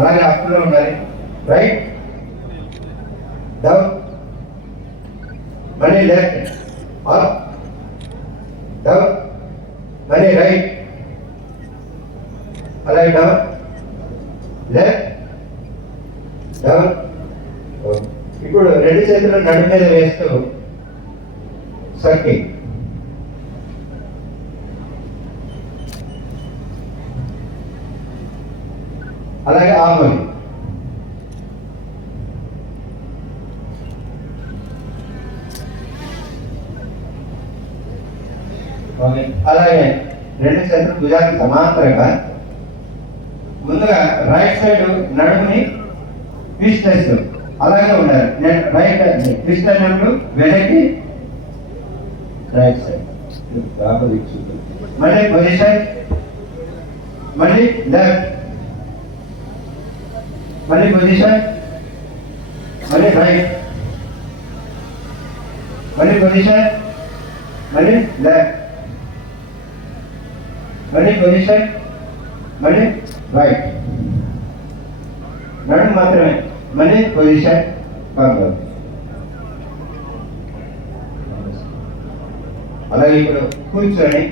అలాగే అప్పులో ఉండాలి right down money left up down money right అలాగే డౌన్ లెఫ్ట్ డౌన్ ఇప్పుడు రెండు చేతులు నడు మీద వేస్తూ సర్కిల్. అలాగే ఆమె. ఓకే. అలాగే రెండు చేతులు భుజానికి సమాంతరంగా. ముందుగా రైట్ సైడ్ నడుముని ట్విస్ట్ అలాగే ఉండాలి. నేను రైట్ ట్విస్ట్ అయినప్పుడు వెనక్కి రైట్ సైడ్ మళ్ళీ పొజిషన్ మళ్ళీ లెఫ్ట్ మళ్ళీ పొజిషన్ మళ్ళీ రైట్ మళ్ళీ పొజిషన్ మళ్ళీ లెఫ్ట్ మళ్ళీ పొజిషన్ మళ్ళీ రైట్ నడుము మాత్రమే మళ్ళీ పొజిషన్ కాదు అలాగే ఇప్పుడు కూర్చొని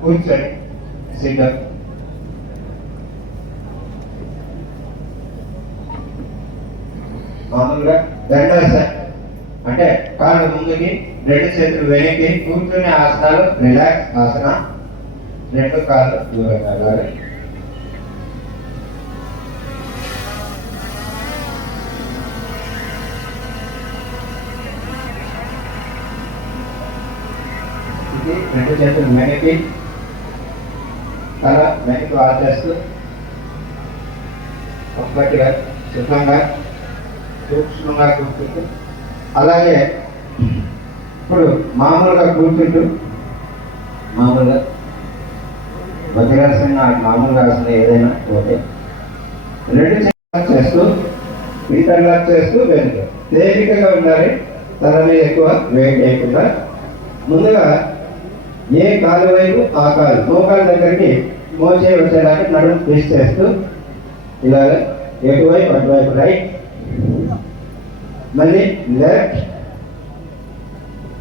కూర్చొని సిద్ధం మామూలుగా దండాస అంటే కాళ్ళు ముందుకి రెండు చేతులు వెనక్కి కూర్చునే ఆసనాలు రిలాక్స్ ఆసన. రెండు కాళ్ళు దూరంగా అలాగే రెండు చేతులు వెనక్కి తల వెనక్కి వాచేస్తూ ఒక్కటిగా సుఖంగా సూక్ష్మంగా కూర్చుంటూ అలాగే ఇప్పుడు మామూలుగా కూర్చుంటూ మామూలుగా వజ్రాసన మామూలుగా ఆసన ఏదైనా పోతే రెండు చేతులు చేస్తూ ఇంటర్లాక్ చేస్తూ వెనుక తేలికగా ఉండాలి? తల మీద ఎక్కువ వెయిట్ లేకుండా. ముందుగా ఏ కాలు వైపు? ఆ కాలు. మోకాల దగ్గరికి మోచే వచ్చేలాగా నడుము ట్విస్ట్ చేస్తూ ఇలాగ ఎటువైపు అటువైపు రైట్ మళ్ళీ లెఫ్ట్.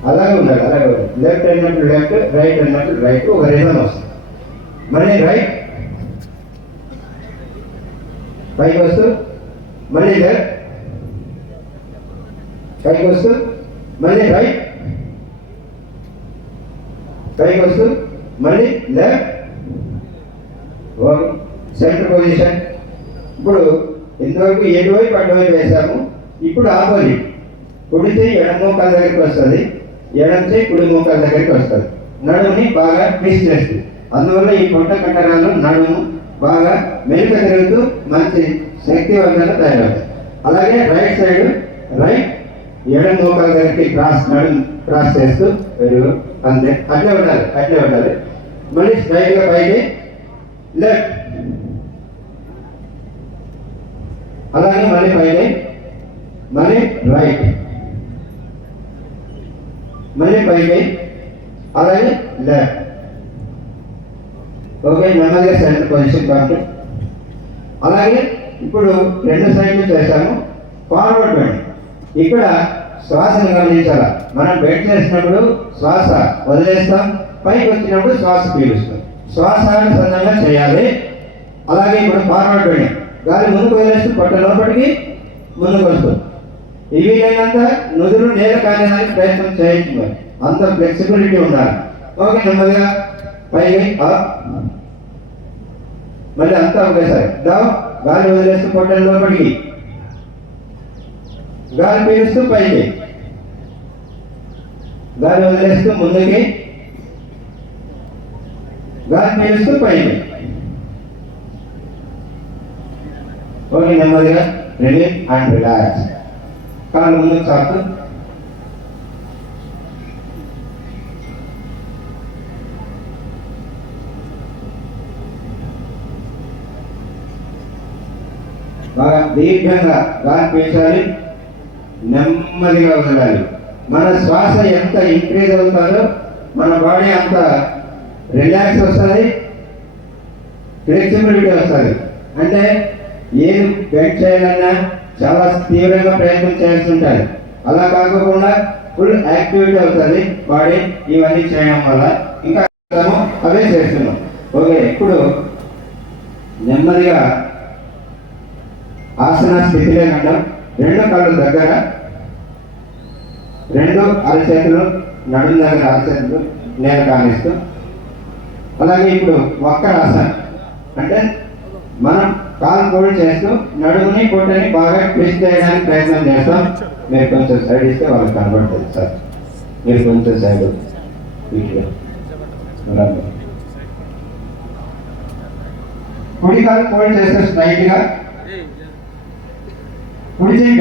అలాగే ఉండాలి అలాగే ఉండాలి. లెఫ్ట్ అన్నప్పుడు లెఫ్ట్ రైట్ అన్నప్పుడు రైట్ ఒక రిధం వస్తుంది మళ్ళీ రైట్. పైకి వస్తూ మళ్ళీ లెఫ్ట్. పైకి వస్తూ మళ్ళీ రైట్. పైకి వస్తూ మళ్ళీ లెఫ్ట్. Centre position. ఇప్పుడు ఇంతవరకు ఎటువైపు అటువైపు వేసాము ఇప్పుడు ఆపోజిట్ కుడి చేయి ఎడమ మోకాల దగ్గరికి వస్తుంది. ఎడమ చేయి కుడి మోకాల దగ్గరికి వస్తుంది. నడుముని బాగా ట్విస్ట్ చేస్తుంది. అందువల్ల ఈ పొట్ట కండరాలు నడుము బాగా మెరుక తిరుగుతూ మంచి శక్తివంతంగా తయారవుతాయి. అలాగే రైట్ సైడ్ రైట్ ఎడమ మోకాల దగ్గరికి క్రాస్ నడుము క్రాస్ చేస్తూ వెరుగు అంతే. అట్లే ఉండాలి అట్లే ఉండాలి. మళ్ళీ స్ట్రైట్గా పైకి లెఫ్ట్ అలాగే మళ్ళీ పైకి మళ్ళీ రైట్ మళ్ళీ పైకి అలాగే లెఫ్ట్ ఓకే నెమ్మదిగా సెంటర్ పొజిషన్ కాబట్టి. అలాగే ఇప్పుడు రెండు సైడ్లు చేశాము. ఫార్వర్డ్ బెండ్ ఇక్కడ శ్వాసను గమనించాలి మనం బెండ్ చేసినప్పుడు శ్వాస వదిలేస్తాం పైకి వచ్చినప్పుడు శ్వాస పీలుస్తాం. శ్వాస సన్నంగా చేయాలి. అలాగే ఇప్పుడు ఫార్వర్డ్ బెండింగ్ గాలి ముందుకు వదిలేస్తూ పొట్ట లోపలికి ముందుకు వస్తుంది. ఇవి లేనంత నుదురు నేల కాయడానికి ప్రయత్నం చేయండి మరి. అంత ఫ్లెక్సిబిలిటీ ఉండాలి. ఓకే నెమ్మదిగా పైకి అప్ మళ్ళీ అంతా ఒకేసారి. డౌన్ గాలి వదిలేస్తూ పొట్ట లోపలికి. గాలి పీలుస్తూ పైకి. గాలి వదిలేస్తూ ముందుకి. గాలి పీలుస్తూ పైకి. ఓకే నెమ్మదిగా రెడీ అండ్ రిలాక్స్ కాళ్ళు ముందుకు చాపుతూ బాగా దీర్ఘంగా గాలి పీల్చాలి నెమ్మదిగా వదలాలి మన శ్వాస ఎంత ఇంక్రీజ్ అవుతుందో మన బాడీ అంత రిలాక్స్ వస్తుంది. ఫ్లెక్సిబిలిటీ వస్తుంది. అంటే ఏం వెయిట్ చేయాలన్నా చాలా తీవ్రంగా ప్రయత్నం చేయాల్సి ఉంటుంది అలా కాకుండా ఫుల్ యాక్టివిటీ అవుతుంది. బాడీ ఇవన్నీ చేయడం వల్ల. ఇంకా అవే చేస్తున్నాం. ఓకే ఇప్పుడు నెమ్మదిగా ఆసన స్థితిలో కండం రెండు కళ్ళు దగ్గర రెండు అరచేతులు నడుము దగ్గర అరచేతులు నేల కానిస్తూ. అలాగే ఇప్పుడు వక్రాసన అంటే మనం కాలు కూడా చేస్తూ. నడుముని పొట్టని బాగా ట్విస్ట్ చేయడానికి ప్రయత్నం చేస్తాం. మీరు కొంచెం సైడ్ ఇస్తే వాళ్ళకి కనబడుతుంది సార్. మీరు కొంచెం సైడ్ ఇట్లా కుడి కాలు కూడా చేస్తే స్ట్రైట్గా కుడి చేయి